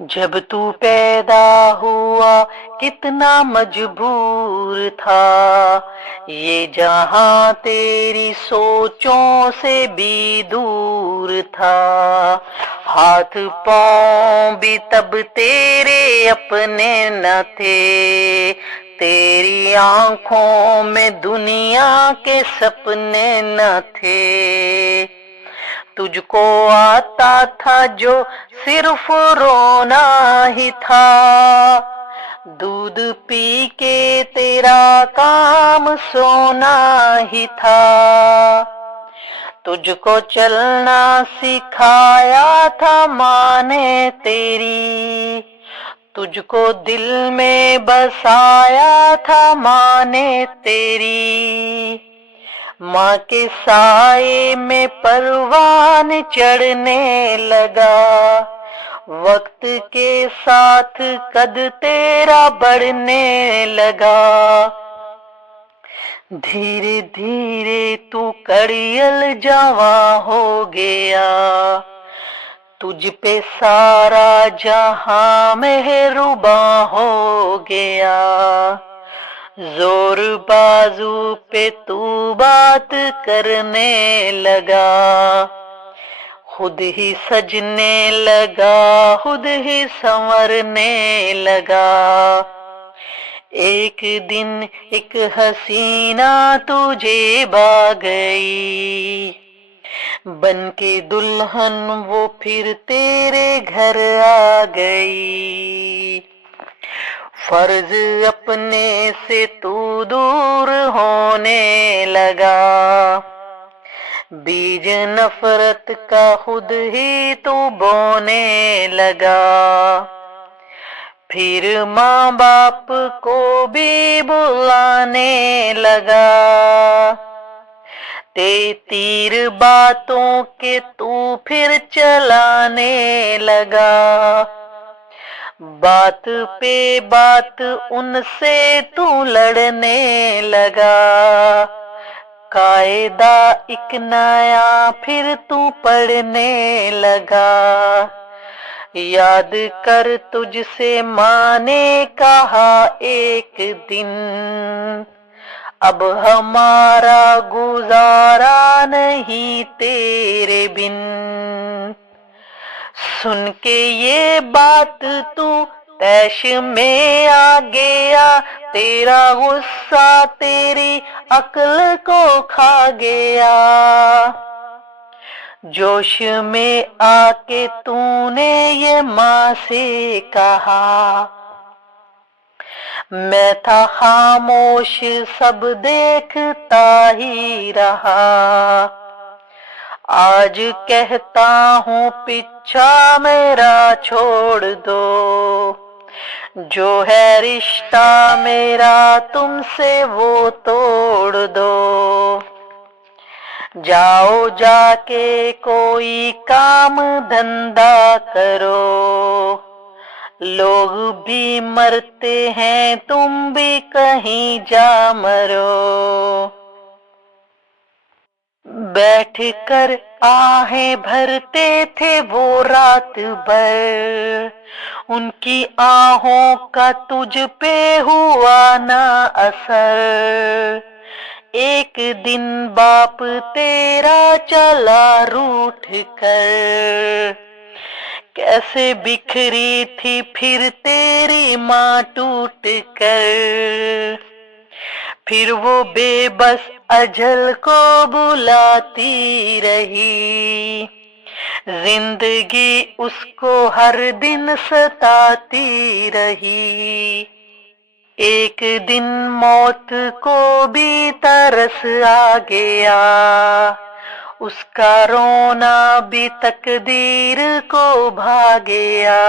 जब तू पैदा हुआ कितना मजबूर था, ये जहां तेरी सोचों से भी दूर था। हाथ पांव भी तब तेरे अपने न थे, तेरी आंखों में दुनिया के सपने न थे। तुझको आता था जो सिर्फ रोना ही था, दूध पी के तेरा काम सोना ही था। तुझको चलना सिखाया था माँ ने तेरी, तुझको दिल में बसाया था माँ ने तेरी। माँ के साए में परवान चढ़ने लगा, वक्त के साथ कद तेरा बढ़ने लगा। धीरे धीरे तू कड़ियल जवां हो गया, तुझ पे सारा जहां मेहरुबां हो गया। जोर बाजू पे तू बात करने लगा, खुद ही सजने लगा, खुद ही संवरने लगा। एक दिन एक हसीना तुझे भा गई, बन के दुल्हन वो फिर तेरे घर आ गई। फर्ज अपने से तू दूर होने लगा, बीज नफरत का खुद ही तू बोने लगा। फिर माँ बाप को भी बुलाने लगा, ते तीर बातों के तू फिर चलाने लगा। बात पे बात उनसे तू लड़ने लगा, कायदा एक नया फिर तू पढ़ने लगा। याद कर तुझसे माँ ने कहा एक दिन, अब हमारा गुजारा नहीं तेरे बिन। सुन के ये बात तू तैश में आ गया, तेरा गुस्सा तेरी अक्ल को खा गया। जोश में आके तूने ये माँ से कहा, मैं था खामोश सब देखता ही रहा। आज कहता हूँ पीछा मेरा छोड़ दो, जो है रिश्ता मेरा तुमसे वो तोड़ दो। जाओ जाके कोई काम धंधा करो, लोग भी मरते हैं तुम भी कहीं जा मरो। बैठ कर आहें भरते थे वो रात भर, उनकी आहों का तुझ पे हुआ ना असर। एक दिन बाप तेरा चला रूठ कर, कैसे बिखरी थी फिर तेरी माँ टूट कर। फिर वो बेबस अजल को बुलाती रही, जिंदगी उसको हर दिन सताती रही। एक दिन मौत को भी तरस आ गया, उसका रोना भी तकदीर को भा गया।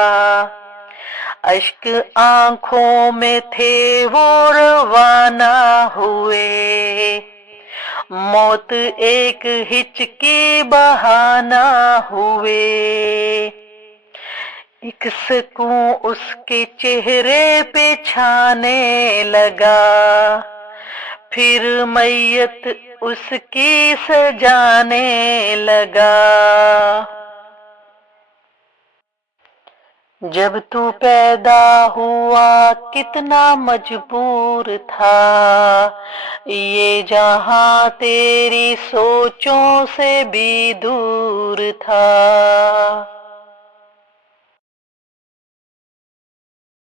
अश्क आंखों में थे वो रवाना हुए, मौत एक हिचकी बहाना हुए। एक सुकून उसके चेहरे पे छाने लगा, फिर मैयत उसकी सजाने लगा। जब तू पैदा हुआ कितना मजबूर था, ये जहां तेरी सोचों से भी दूर था।